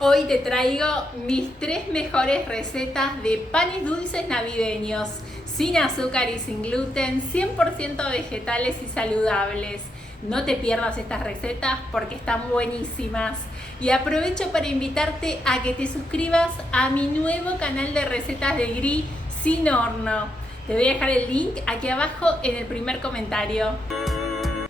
Hoy te traigo mis 3 mejores recetas de panes dulces navideños, sin azúcar y sin gluten, 100% vegetales y saludables. No te pierdas estas recetas porque están buenísimas. Y aprovecho para invitarte a que te suscribas a mi nuevo canal de recetas de Gris sin horno. Te voy a dejar el link aquí abajo en el primer comentario.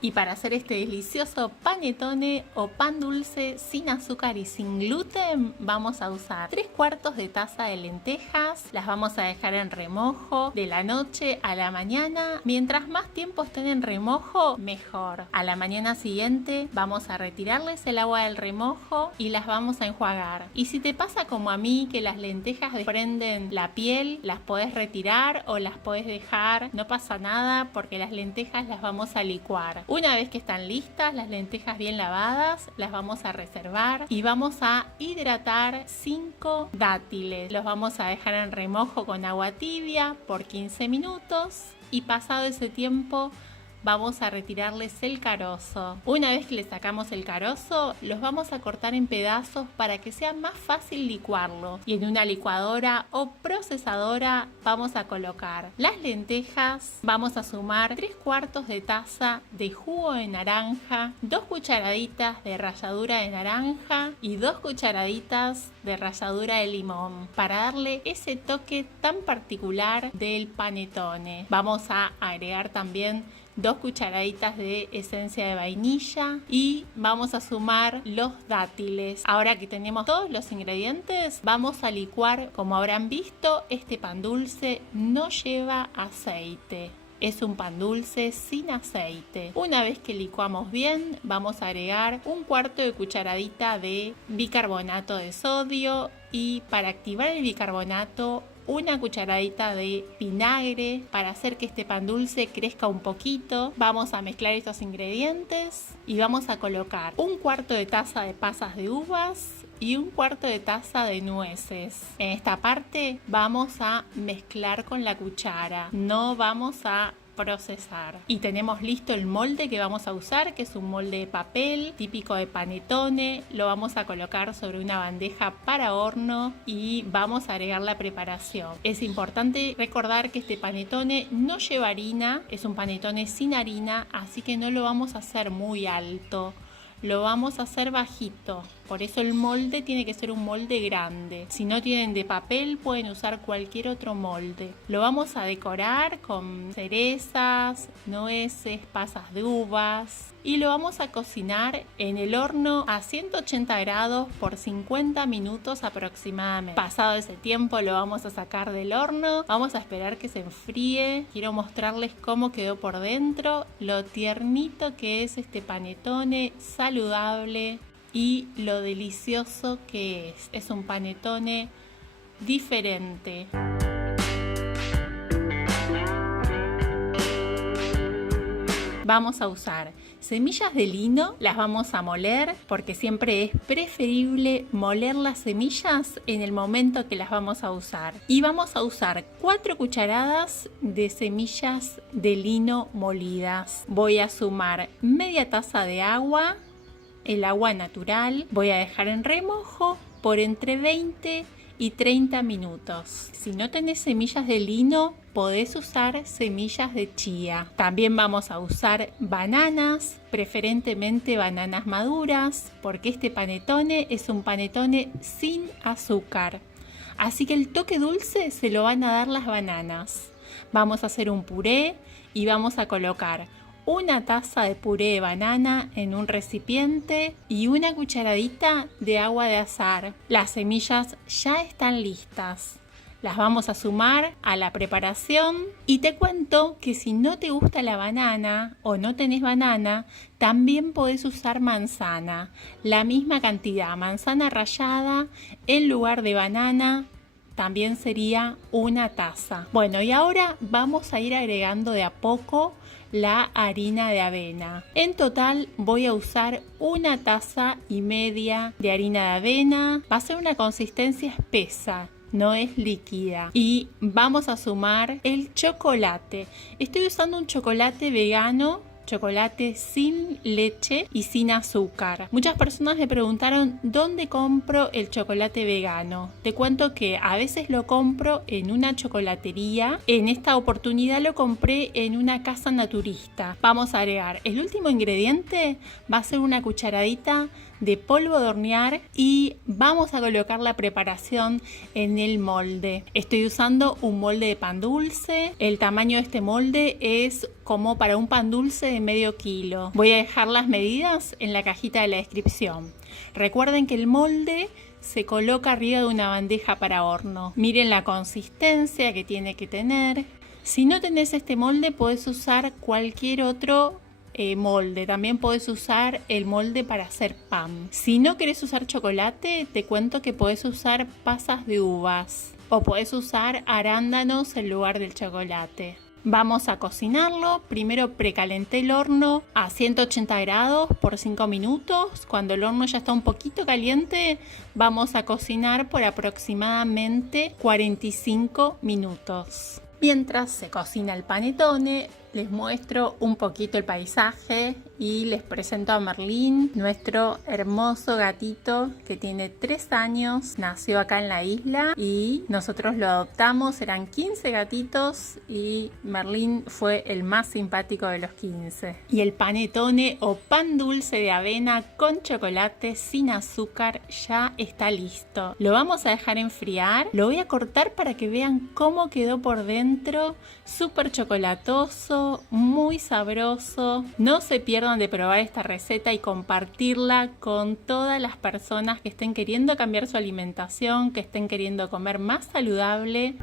Y para hacer este delicioso panettone o pan dulce sin azúcar y sin gluten, vamos a usar 3/4 de taza de lentejas. Las vamos a dejar en remojo de la noche a la mañana. Mientras más tiempo estén en remojo, mejor. A la mañana siguiente vamos a retirarles el agua del remojo y las vamos a enjuagar. Y si te pasa como a mí, que las lentejas desprenden la piel, las podés retirar o las podés dejar. No pasa nada porque las lentejas las vamos a licuar. Una vez que están listas, las lentejas bien lavadas, las vamos a reservar y vamos a hidratar 5 dátiles. Los vamos a dejar en remojo con agua tibia por 15 minutos y pasado ese tiempo vamos a retirarles el carozo. Una vez que le sacamos el carozo, los vamos a cortar en pedazos para que sea más fácil licuarlo. Y en una licuadora o procesadora vamos a colocar las lentejas. Vamos a sumar 3/4 de taza de jugo de naranja, 2 cucharaditas de ralladura de naranja y 2 cucharaditas de ralladura de limón para darle ese toque tan particular del panettone. Vamos a agregar también 2 cucharaditas de esencia de vainilla y vamos a sumar los dátiles. Ahora que tenemos todos los ingredientes, vamos a licuar. Como habrán visto, este pan dulce no lleva aceite. Es un pan dulce sin aceite. Una vez que licuamos bien, vamos a agregar 1/4 de cucharadita de bicarbonato de sodio y para activar el bicarbonato, 1 cucharadita de vinagre para hacer que este pan dulce crezca un poquito. Vamos a mezclar estos ingredientes y vamos a colocar 1/4 de taza de pasas de uvas y 1/4 de taza de nueces. En esta parte vamos a mezclar con la cuchara, no vamos a procesar. Y tenemos listo el molde que vamos a usar, que es un molde de papel típico de panettone. Lo vamos a colocar sobre una bandeja para horno y vamos a agregar la preparación. Es importante recordar que este panettone no lleva harina, es un panettone sin harina, así que no lo vamos a hacer muy alto. Lo vamos a hacer bajito, por eso el molde tiene que ser un molde grande. Si no tienen de papel, pueden usar cualquier otro molde. Lo vamos a decorar con cerezas, nueces, pasas de uvas y lo vamos a cocinar en el horno a 180 grados por 50 minutos aproximadamente. Pasado ese tiempo lo vamos a sacar del horno, vamos a esperar que se enfríe. Quiero mostrarles cómo quedó por dentro, lo tiernito que es este panettone, saludable y lo delicioso que es. Es un panettone diferente. Vamos a usar semillas de lino, las vamos a moler porque siempre es preferible moler las semillas en el momento que las vamos a usar. Y vamos a usar 4 cucharadas de semillas de lino molidas. Voy a sumar media taza de agua, el agua natural. Voy a dejar en remojo por entre 20 y 30 minutos. Si no tenés semillas de lino, podés usar semillas de chía. También vamos a usar bananas, preferentemente bananas maduras, porque este panettone es un panettone sin azúcar. Así que el toque dulce se lo van a dar las bananas. Vamos a hacer un puré y vamos a colocar 1 taza de puré de banana en un recipiente y 1 cucharadita de agua de azahar. Las semillas ya están listas. Las vamos a sumar a la preparación y te cuento que si no te gusta la banana o no tenés banana, también podés usar manzana. La misma cantidad, manzana rallada en lugar de banana. También sería 1 taza. Bueno, y ahora vamos a ir agregando de a poco la harina de avena. En total voy a usar 1,5 tazas de harina de avena. Va a ser una consistencia espesa, no es líquida. Y vamos a sumar el chocolate. Estoy usando un chocolate vegano chocolate sin leche y sin azúcar. Muchas personas me preguntaron dónde compro el chocolate vegano. Te cuento que a veces lo compro en una chocolatería. En esta oportunidad lo compré en una casa naturista. Vamos a agregar el último ingrediente, va a ser una cucharadita de polvo de hornear y vamos a colocar la preparación en el molde. Estoy usando un molde de pan dulce. El tamaño de este molde es como para un pan dulce de medio kilo. Voy a dejar las medidas en la cajita de la descripción. Recuerden que el molde se coloca arriba de una bandeja para horno. Miren la consistencia que tiene que tener. Si no tenés este molde, podés usar cualquier otro molde. También podés usar el molde para hacer pan. Si no querés usar chocolate, te cuento que podés usar pasas de uvas o podés usar arándanos en lugar del chocolate. Vamos a cocinarlo. Primero precalenté el horno a 180 grados por 5 minutos. Cuando el horno ya está un poquito caliente, vamos a cocinar por aproximadamente 45 minutos. Mientras se cocina el panettone, les muestro un poquito el paisaje y les presento a Merlín, nuestro hermoso gatito que tiene 3 años, nació acá en la isla y nosotros lo adoptamos. Eran 15 gatitos y Merlín fue el más simpático de los 15. Y el panettone o pan dulce de avena con chocolate sin azúcar ya está listo. Lo vamos a dejar enfriar, lo voy a cortar para que vean cómo quedó por dentro, súper chocolatoso, muy sabroso. No se pierdan de probar esta receta y compartirla con todas las personas que estén queriendo cambiar su alimentación, que estén queriendo comer más saludable.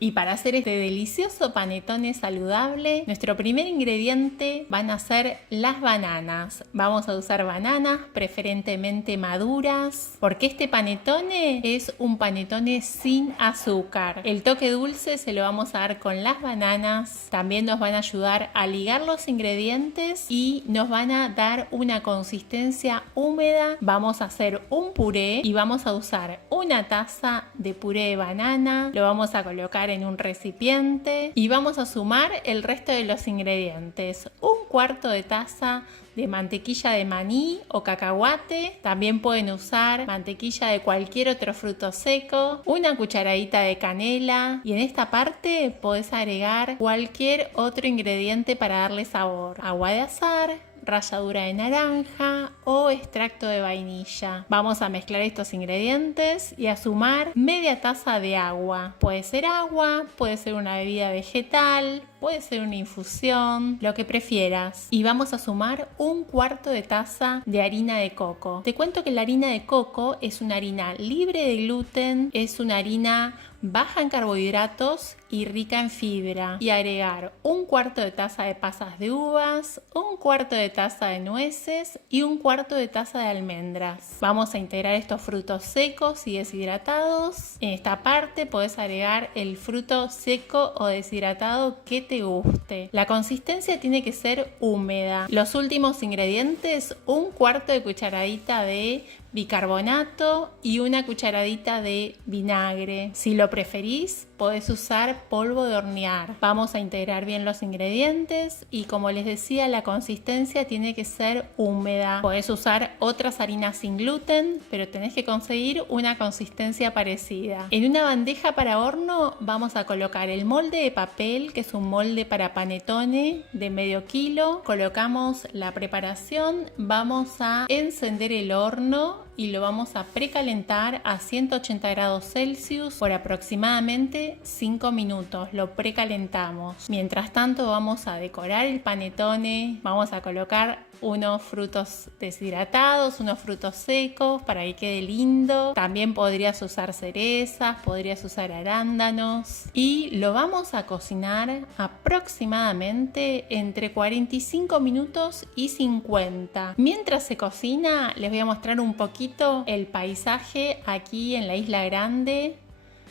Y para hacer este delicioso panettone saludable, nuestro primer ingrediente van a ser las bananas. Vamos a usar bananas preferentemente maduras, porque este panettone es un panettone sin azúcar. El toque dulce se lo vamos a dar con las bananas. También nos van a ayudar a ligar los ingredientes y nos van a dar una consistencia húmeda. Vamos a hacer un puré y vamos a usar una taza de puré de banana. Lo vamos a colocar en un recipiente y vamos a sumar el resto de los ingredientes. Un cuarto de taza de mantequilla de maní o cacahuate. También pueden usar mantequilla de cualquier otro fruto seco. Una cucharadita de canela. Y en esta parte podés agregar cualquier otro ingrediente para darle sabor. Agua de azahar, ralladura de naranja o extracto de vainilla. Vamos a mezclar estos ingredientes y a sumar media taza de agua. Puede ser agua, puede ser una bebida vegetal, puede ser una infusión, lo que prefieras. Y vamos a sumar un cuarto de taza de harina de coco. Te cuento que la harina de coco es una harina libre de gluten, es una harina baja en carbohidratos y rica en fibra. Y agregar un cuarto de taza de pasas de uvas, un cuarto de taza de nueces y un cuarto de taza de almendras. Vamos a integrar estos frutos secos y deshidratados. En esta parte podés agregar el fruto seco o deshidratado que te guste. La consistencia tiene que ser húmeda. Los últimos ingredientes, un cuarto de cucharadita de bicarbonato y una cucharadita de vinagre. Si lo preferís, podés usar polvo de hornear. Vamos a integrar bien los ingredientes y, como les decía, la consistencia tiene que ser húmeda. Podés usar otras harinas sin gluten, pero tenés que conseguir una consistencia parecida. En una bandeja para horno vamos a colocar el molde de papel, que es un molde para panettone de medio kilo. Colocamos la preparación, vamos a encender el horno y lo vamos a precalentar a 180 grados Celsius por aproximadamente 5 minutos. Lo precalentamos. Mientras tanto vamos a decorar el panettone. Vamos a colocar unos frutos deshidratados, unos frutos secos para que quede lindo. También podrías usar cerezas, podrías usar arándanos. Y lo vamos a cocinar aproximadamente entre 45 minutos y 50. Mientras se cocina, les voy a mostrar un poquito el paisaje aquí en la Isla Grande.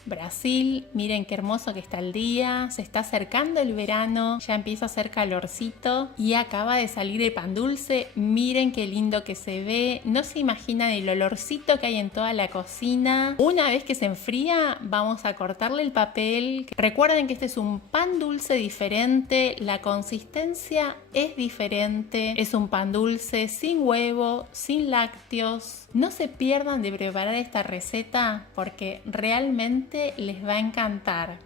Brasil. Miren qué hermoso que está el día, se está acercando el verano, ya empieza a hacer calorcito y acaba de salir el pan dulce. Miren qué lindo que se ve, no se imaginan el olorcito que hay en toda la cocina. Una vez que se enfría vamos a cortarle el papel. Recuerden que este es un pan dulce diferente, la consistencia es diferente, es un pan dulce sin huevo, sin lácteos. No se pierdan de preparar esta receta porque realmente les va a encantar.